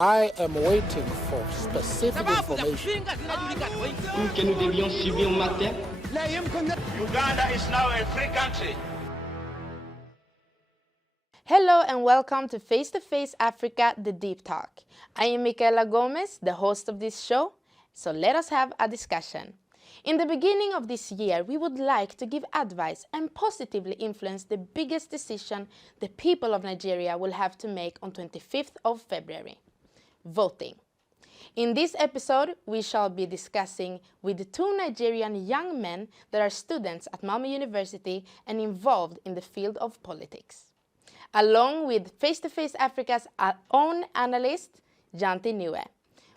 I am waiting for specific information. Que nous devions subir matin. Uganda is now a free country. Hello and welcome to Face to Face Africa, the Deep Talk. I am Mikaela Gomes, the host of this show, so let us have a discussion. In the beginning of this year, we would like to give advice and positively influence the biggest decision the people of Nigeria will have to make on 25th of February. Voting. In this episode, we shall be discussing with two Nigerian young men that are students at Malmö University and involved in the field of politics. Along with Face to Face Africa's own analyst, Gentil Niwe.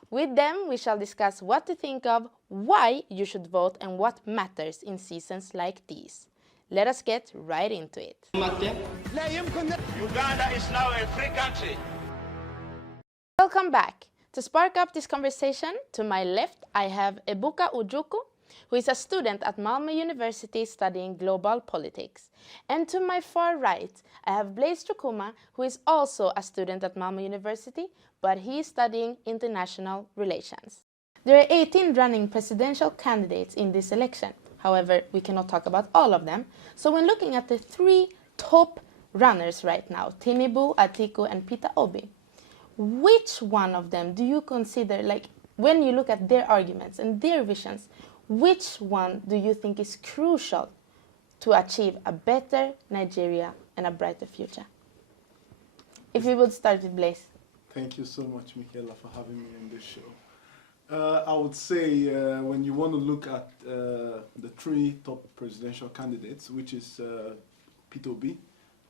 With them, we shall discuss what to think of, why you should vote, and what matters in seasons like these. Let us get right into it. Uganda is now a free country. Welcome back. To spark up this conversation, to my left, I have Ebuka Ojukwu, who is a student at Malmö University studying global politics. And to my far right, I have Blaise Chukwuma, who is also a student at Malmö University, but he is studying international relations. There are 18 running presidential candidates in this election. However, we cannot talk about all of them. So when looking at the three top runners right now, Tinubu, Atiku, and Peter Obi, which one of them do you consider, like, when you look at their arguments and their visions, which one do you think is crucial to achieve a better Nigeria and a brighter future? If we would start with Blaise. Thank you so much, Mikaela, for having me on this show. I would say when you want to look at the three top presidential candidates, which is Peter Obi,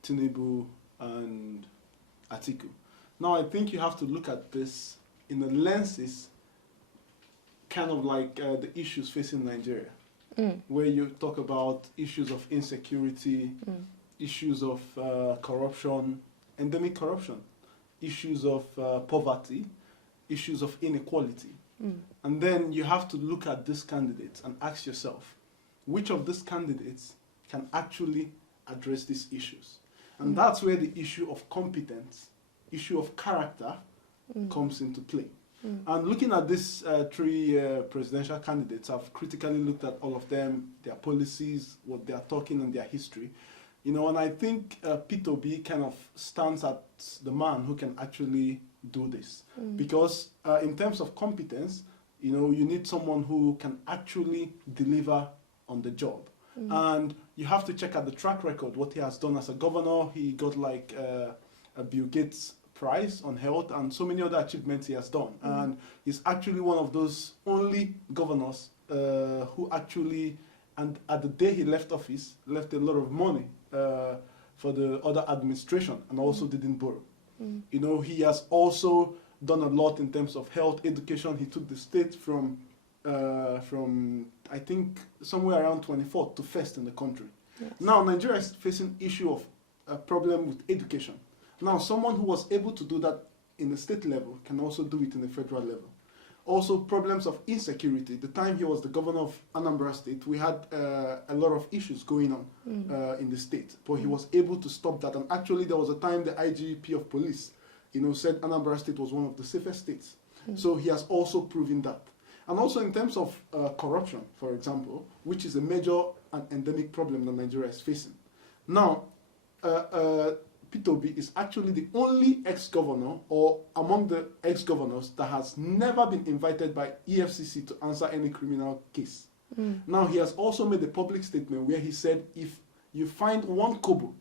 Tinubu, and Atiku. Now, I think you have to look at this in the lenses kind of like the issues facing Nigeria, where you talk about issues of insecurity, issues of corruption, endemic corruption, issues of poverty, issues of inequality. And then you have to look at these candidates and ask yourself, which of these candidates can actually address these issues? And that's where the issue of competence, issue of character comes into play. And looking at these three presidential candidates, I've critically looked at all of them, their policies, what they are talking, and their history. You know, and I think Peter Obi kind of stands as the man who can actually do this. Because in terms of competence, you know, you need someone who can actually deliver on the job. And you have to check out the track record, what he has done as a governor. He got like a Bill Gates Prize on health and so many other achievements he has done. And he's actually one of those only governors who actually, and at the day he left office, left a lot of money for the other administration and also didn't borrow. You know, he has also done a lot in terms of health, education. He took the state from I think somewhere around 24th to 1st in the country. Yes. Now Nigeria is facing issue of a problem with education. Now someone who was able to do that in the state level can also do it in the federal level. Also problems of insecurity. The time he was the governor of Anambra State, we had a lot of issues going on in the state, but he was able to stop that. And actually there was a time the IGP of police, you know, said Anambra State was one of the safest states. So he has also proven that. And also in terms of corruption, for example, which is a major and endemic problem that Nigeria is facing. Now, Peter Obi is actually the only ex-governor or among the ex-governors that has never been invited by EFCC to answer any criminal case. Now, he has also made a public statement where he said, if you find one kobo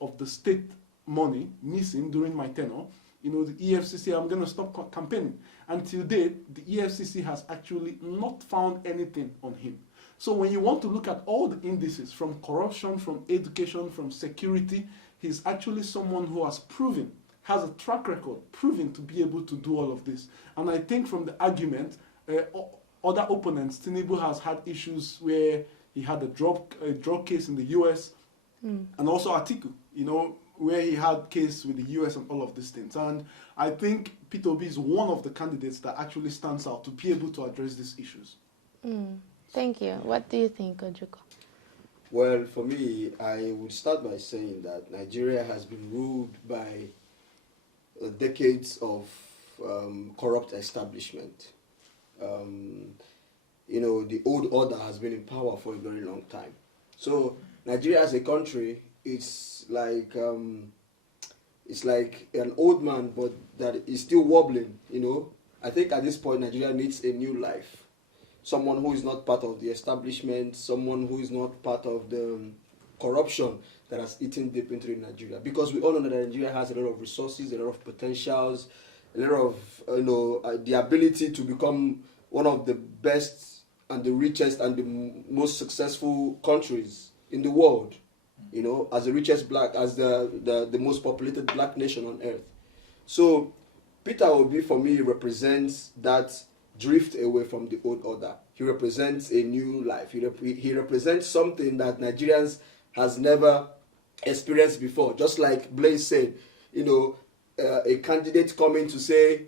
of the state money missing during my tenure, you know, the EFCC, I'm going to stop campaigning. Until date, the EFCC has actually not found anything on him. So when you want to look at all the indices from corruption, from education, from security, he's actually someone who has proven, has a track record, proven to be able to do all of this. And I think from the argument, other opponents, Tinubu has had issues where he had a drug case in the US, and also Atiku, you know, where he had case with the US and all of these things. And I think Peter Obi is one of the candidates that actually stands out to be able to address these issues. Thank you. What do you think, Ojukwu? Well, for me, I would start by saying that Nigeria has been ruled by decades of corrupt establishment. You know, the old order has been in power for a very long time. So Nigeria as a country, it's like an old man, but that is still wobbling. You know, I think at this point Nigeria needs a new life. Someone who is not part of the establishment, someone who is not part of the corruption that has eaten deep into Nigeria. Because we all know that Nigeria has a lot of resources, a lot of potentials, a lot of the ability to become one of the best and the richest and the most successful countries in the world. You know, as the richest black, as the most populated black nation on earth. So Peter Obi, for me, represents that drift away from the old order. He represents a new life. He represents something that Nigerians has never experienced before. Just like Blaise said, you know, a candidate coming to say,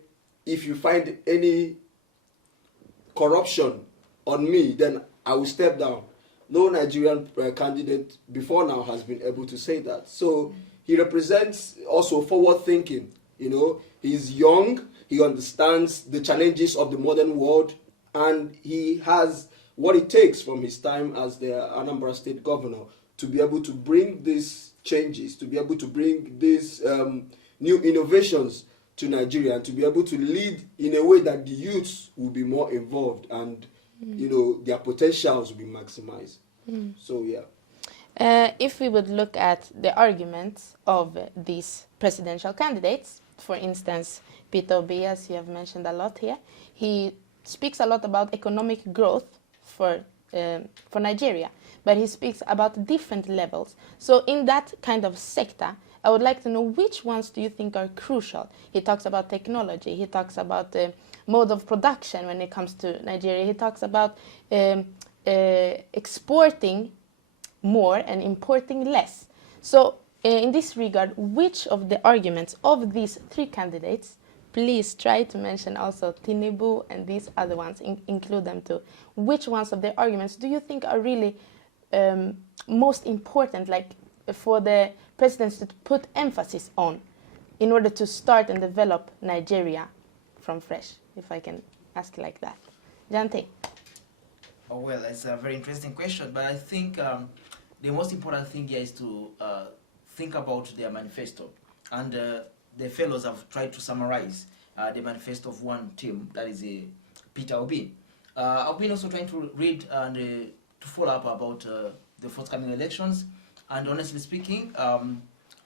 if you find any corruption on me, then I will step down. No Nigerian candidate before now has been able to say that. So he represents also forward thinking. You know, he's young, he understands the challenges of the modern world, and he has what it takes from his time as the Anambra State governor to be able to bring these changes, to be able to bring these new innovations to Nigeria, and to be able to lead in a way that the youths will be more involved and you know, their potentials will be maximized. So yeah. If we would look at the arguments of these presidential candidates, for instance, Peter Obi, as you have mentioned a lot here, he speaks a lot about economic growth for Nigeria, but he speaks about different levels. So in that kind of sector, I would like to know which ones do you think are crucial? He talks about technology, he talks about the mode of production when it comes to Nigeria, he talks about exporting more and importing less. So in this regard, which of the arguments of these three candidates, please try to mention also Tinubu and these other ones, include them too. Which ones of the arguments do you think are really most important, like for the presidents to put emphasis on in order to start and develop Nigeria from fresh, if I can ask like that? Gentil. Oh, well, it's a very interesting question, but I think the most important thing here is to think about their manifesto. And the fellows have tried to summarize the manifesto of one team, that is Peter Obi. I've been also trying to read and to follow up about the forthcoming elections. And honestly speaking,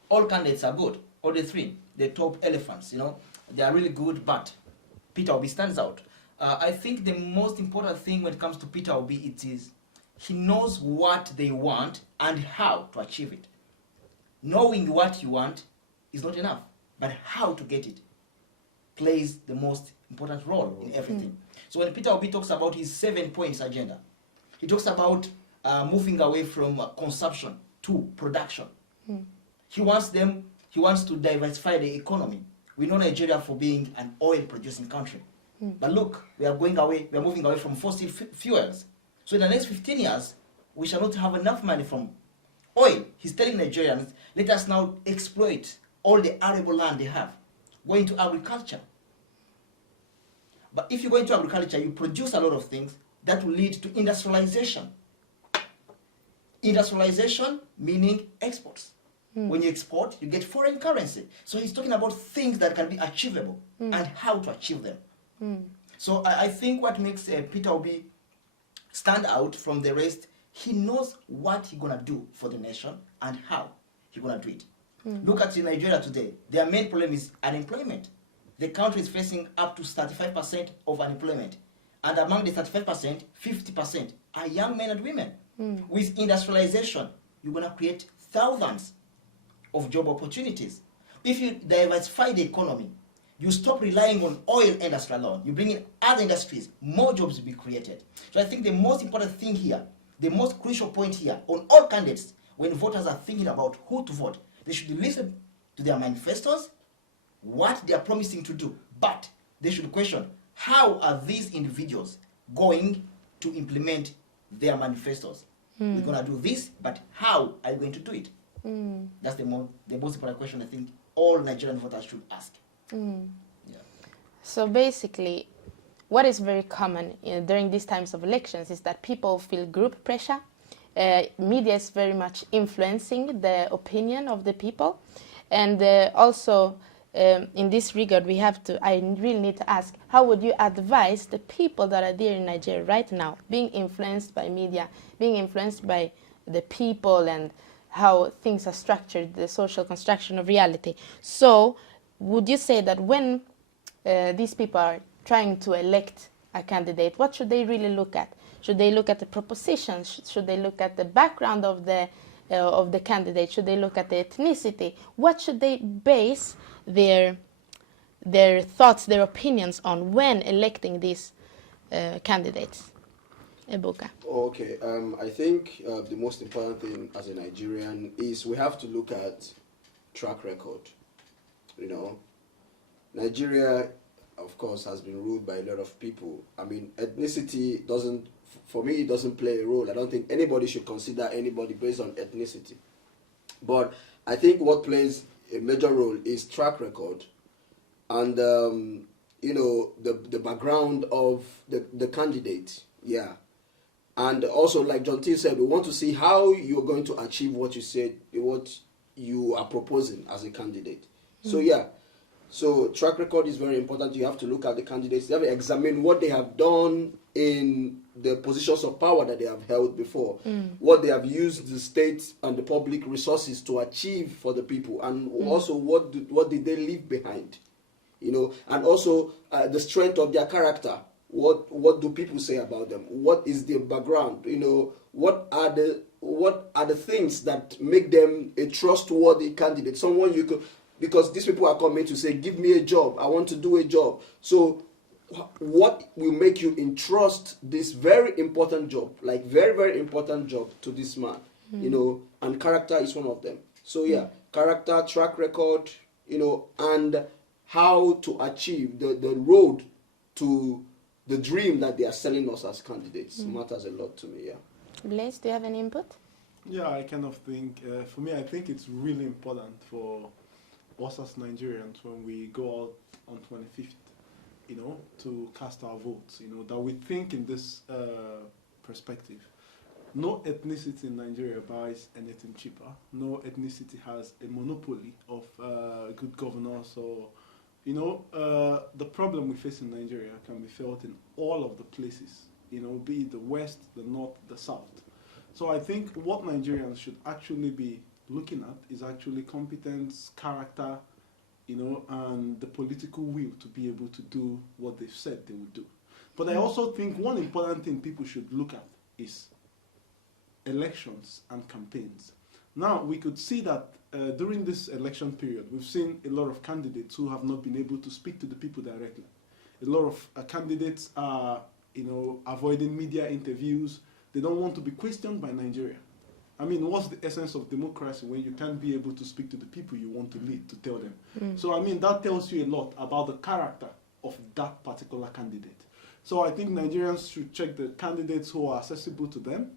all candidates are good, all the three, the top elephants, you know, they are really good, but Peter Obi stands out. I think the most important thing when it comes to Peter Obi, it is he knows what they want and how to achieve it. Knowing what you want is not enough, but how to get it plays the most important role in everything. So when Peter Obi talks about his 7 points agenda, he talks about moving away from consumption to production. He wants to diversify the economy. We know Nigeria for being an oil-producing country. But look, we are moving away from fossil fuels. So in the next 15 years, we shall not have enough money from oil. He's telling Nigerians, let us now exploit all the arable land they have. Go into agriculture. But if you go into agriculture, you produce a lot of things that will lead to industrialization. Industrialization meaning exports. When you export, you get foreign currency. So he's talking about things that can be achievable and how to achieve them. So I think what makes Peter Obi stand out from the rest, he knows what he's going to do for the nation and how he's going to do it. Look at Nigeria today. Their main problem is unemployment. The country is facing up to 35% of unemployment. And among the 35%, 50% are young men and women. With industrialization, you're going to create thousands of job opportunities. If you diversify the economy, you stop relying on oil industry alone. You bring in other industries, more jobs will be created. So I think the most important thing here, the most crucial point here on all candidates, when voters are thinking about who to vote, they should listen to their manifestos, what they are promising to do, but they should question how are these individuals going to implement their manifestos. We're going to do this, but how are you going to do it? That's the most important question I think all Nigerian voters should ask. So basically, what is very common during these times of elections is that people feel group pressure. Media is very much influencing the opinion of the people. And also, in this regard, I really need to ask, how would you advise the people that are there in Nigeria right now, being influenced by media, being influenced by the people and how things are structured, the social construction of reality? So, would you say that when these people are trying to elect a candidate, what should they really look at? Should they look at the propositions? Should they look at the background of the candidate? Should they look at the ethnicity? What should they base their thoughts, their opinions on when electing these candidates? Ebuka. Okay, I think the most important thing as a Nigerian is we have to look at track record. You know, Nigeria, of course, has been ruled by a lot of people. I mean, ethnicity doesn't, for me, it doesn't play a role. I don't think anybody should consider anybody based on ethnicity. But I think what plays a major role is track record and, you know, the background of the candidate. Yeah. And also, like Gentil said, we want to see how you're going to achieve what you said, what you are proposing as a candidate. So, yeah. So track record is very important. You have to look at the candidates. You have to examine what they have done in the positions of power that they have held before, what they have used the state and the public resources to achieve for the people, and also what did they leave behind, you know, and also the strength of their character. What do people say about them? What is their background? You know, what are the things that make them a trustworthy candidate? Someone you could. Because these people are coming to say, give me a job, I want to do a job. So what will make you entrust this very important job, like very, very important job to this man, you know, and character is one of them. So yeah, character, track record, you know, and how to achieve the road to the dream that they are selling us as candidates matters a lot to me, yeah. Blaise, do you have any input? Yeah, I kind of think, for me, I think it's really important for us as Nigerians when we go out on 25th, you know, to cast our votes, you know, that we think in this perspective. No ethnicity in Nigeria buys anything cheaper. No ethnicity has a monopoly of good governance or, you know, the problem we face in Nigeria can be felt in all of the places, you know, be it the West, the North, the South. So I think what Nigerians should actually be looking at is actually competence, character, you know, and the political will to be able to do what they've said they would do. But I also think one important thing people should look at is elections and campaigns. Now, we could see that during this election period, we've seen a lot of candidates who have not been able to speak to the people directly. A lot of candidates are, you know, avoiding media interviews. They don't want to be questioned by Nigeria. I mean, what's the essence of democracy when you can't be able to speak to the people you want to lead, to tell them? So, I mean, that tells you a lot about the character of that particular candidate. So I think Nigerians should check the candidates who are accessible to them,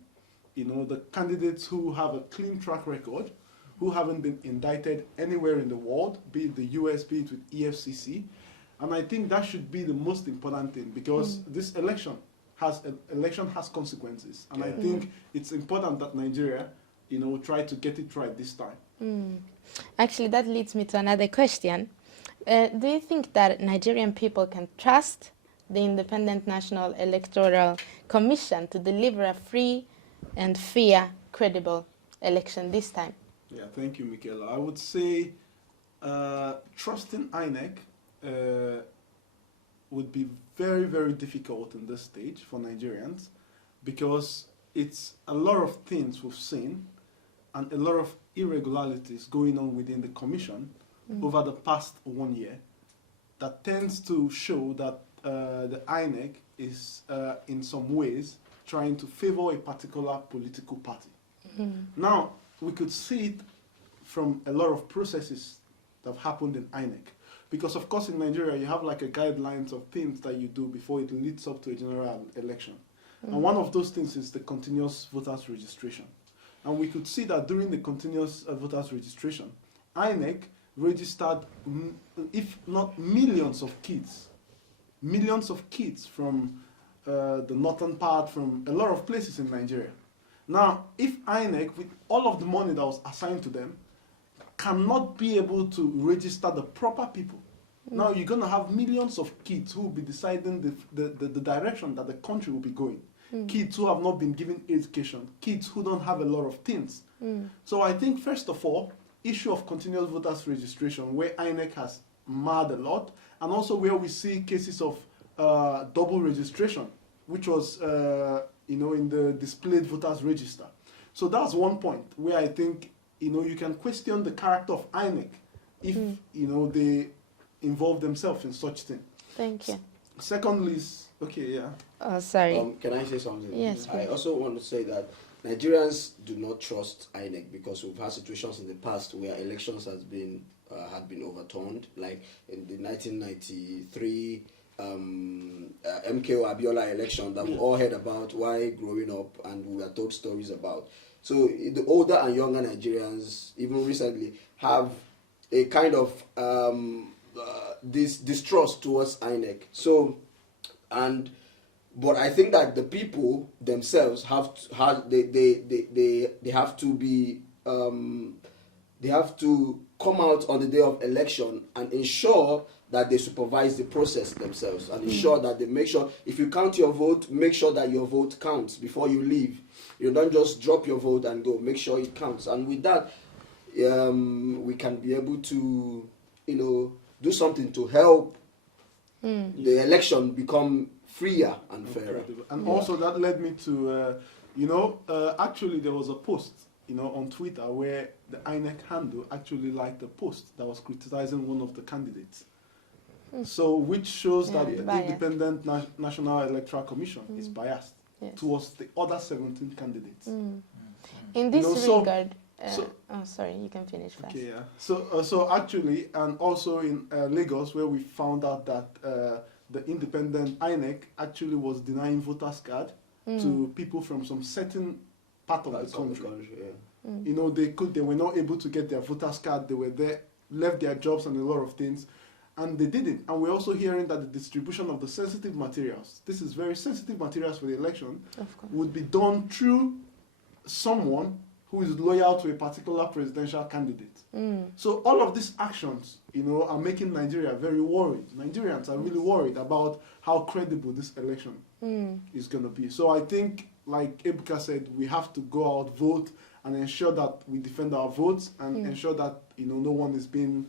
you know, the candidates who have a clean track record, who haven't been indicted anywhere in the world, be it the US, be it with EFCC. And I think that should be the most important thing, because this election has consequences, and I think it's important that Nigeria, you know, try to get it right this time. Actually, that leads me to another question. Do you think that Nigerian people can trust the Independent National Electoral Commission to deliver a free and fair, credible election this time? Yeah, thank you, Mikaela. I would say trusting INEC would be very, very difficult in this stage for Nigerians, because it's a lot of things we've seen and a lot of irregularities going on within the commission over the past 1 year that tends to show that the INEC is in some ways trying to favor a particular political party. Now, we could see it from a lot of processes that have happened in INEC. Because, of course, in Nigeria, you have like a guidelines of things that you do before it leads up to a general election. And one of those things is the continuous voters registration. And we could see that during the continuous voters registration, INEC registered, if not millions of kids millions of kids from the northern part, from a lot of places in Nigeria. Now, if INEC, with all of the money that was assigned to them, cannot be able to register the proper people, now you're going to have millions of kids who will be deciding the direction that the country will be going. Kids who have not been given education, kids who don't have a lot of things. So I think, first of all, issue of continuous voters registration, where INEC has mad a lot, and also where we see cases of double registration, which was in the displayed voters register. So that's one point where I think you can question the character of INEC if they involve themselves in such thing. Thank you. Secondly, okay, yeah. Oh, sorry. Can I say something? Yes, I please. also want to say that Nigerians do not trust INEC because we've had situations in the past where elections had been overturned, like in the 1993 MKO Abiola election that we all heard about while growing up, and we were told stories about. So the older and younger Nigerians, even recently, have a kind of this distrust towards INEC. So, but I think that the people themselves have to come out on the day of election and ensure that they supervise the process themselves and ensure that they make sure, if you count your vote, make sure that your vote counts before you leave. You don't just drop your vote and go. Make sure it counts. And with that, we can be able to, do something to help the election become freer and fairer. And also that led me to, actually there was a post, on Twitter where the INEC handle actually liked a post that was criticizing one of the candidates. So, which shows that the biased. Independent National Electoral Commission is biased towards the other 17 candidates. In this regard, sorry, you can finish first. Okay, yeah. So actually, and also in Lagos, where we found out that the independent INEC actually was denying voters card to people from some certain part of the country. They were not able to get their voters card. They were there, left their jobs and a lot of things, and they didn't. And we're also hearing that the distribution of the sensitive materials, this is very sensitive materials for the election, would be done through someone who is loyal to a particular presidential candidate. So all of these actions, are making Nigeria very worried. Nigerians are really worried about how credible this election is going to be. So I think, like Ebuka said, we have to go out, vote, and ensure that we defend our votes and ensure that no one is being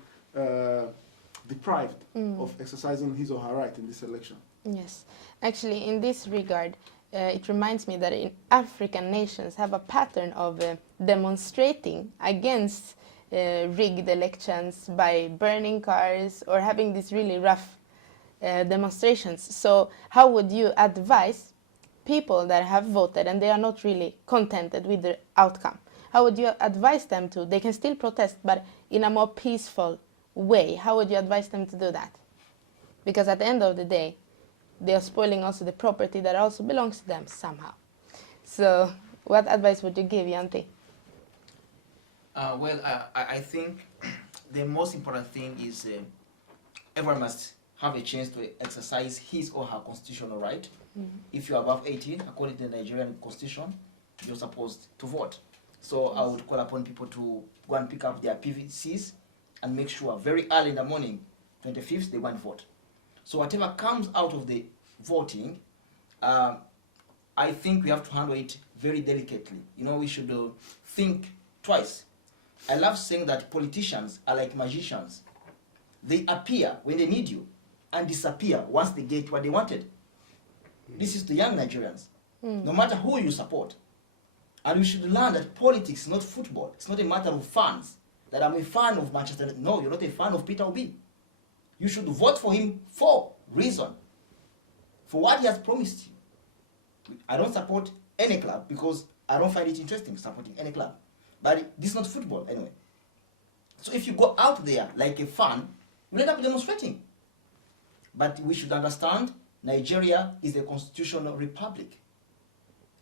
deprived of exercising his or her right in this election. Yes. Actually, in this regard, it reminds me that in African nations have a pattern of demonstrating against rigged elections by burning cars or having these really rough demonstrations. So how would you advise people that have voted and they are not really contented with the outcome? How would you advise them to? They can still protest, but in a more peaceful way. How would you advise them to do that? Because at the end of the day, they are spoiling also the property that also belongs to them somehow. So what advice would you give, Gentil? I think the most important thing is everyone must have a chance to exercise his or her constitutional right. If you're above 18, according to the Nigerian constitution, you're supposed to vote. So I would call upon people to go and pick up their PVCs and make sure very early in the morning, 25th, they go and vote. So whatever comes out of the voting, I think we have to handle it very delicately. We should think twice. I love saying that politicians are like magicians. They appear when they need you and disappear once they get what they wanted. This is the young Nigerians. No matter who you support. And we should learn that politics is not football. It's not a matter of fans. That I'm a fan of Manchester. No, you're not a fan of Peter Obi. You should vote for him for reason. For what he has promised you. I don't support any club because I don't find it interesting supporting any club. But this is not football anyway. So if you go out there like a fan, you'll end up demonstrating. But we should understand Nigeria is a constitutional republic.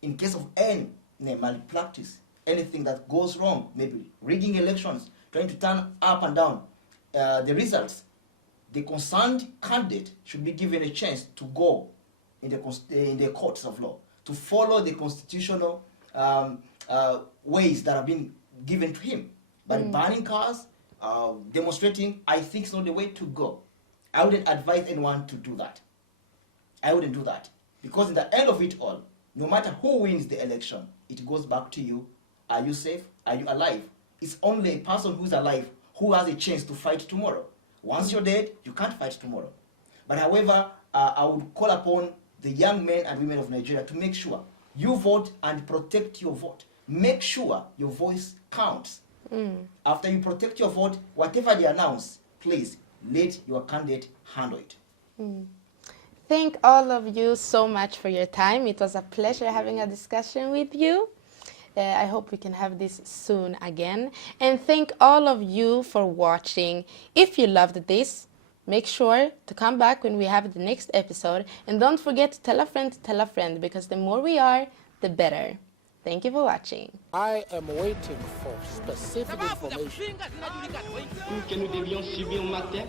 In case of any malpractice, anything that goes wrong, maybe rigging elections, trying to turn up and down the results, the concerned candidate should be given a chance to go in the courts of law, to follow the constitutional ways that have been given to him. But banning cars, demonstrating, I think is not the way to go. I wouldn't advise anyone to do that. I wouldn't do that. Because in the end of it all, no matter who wins the election, it goes back to you. Are you safe? Are you alive? It's only a person who's alive who has a chance to fight tomorrow. Once you're dead, you can't fight tomorrow. But however, I would call upon the young men and women of Nigeria to make sure you vote and protect your vote. Make sure your voice counts. After you protect your vote, whatever they announce, please let your candidate handle it. Thank all of you so much for your time. It was a pleasure having a discussion with you. I hope we can have this soon again. And thank all of you for watching. If you loved this, make sure to come back when we have the next episode. And don't forget to tell a friend, because the more we are, the better. Thank you for watching. I am waiting for specific information. Que nous devions subir matin.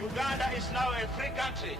Uganda is now a free country.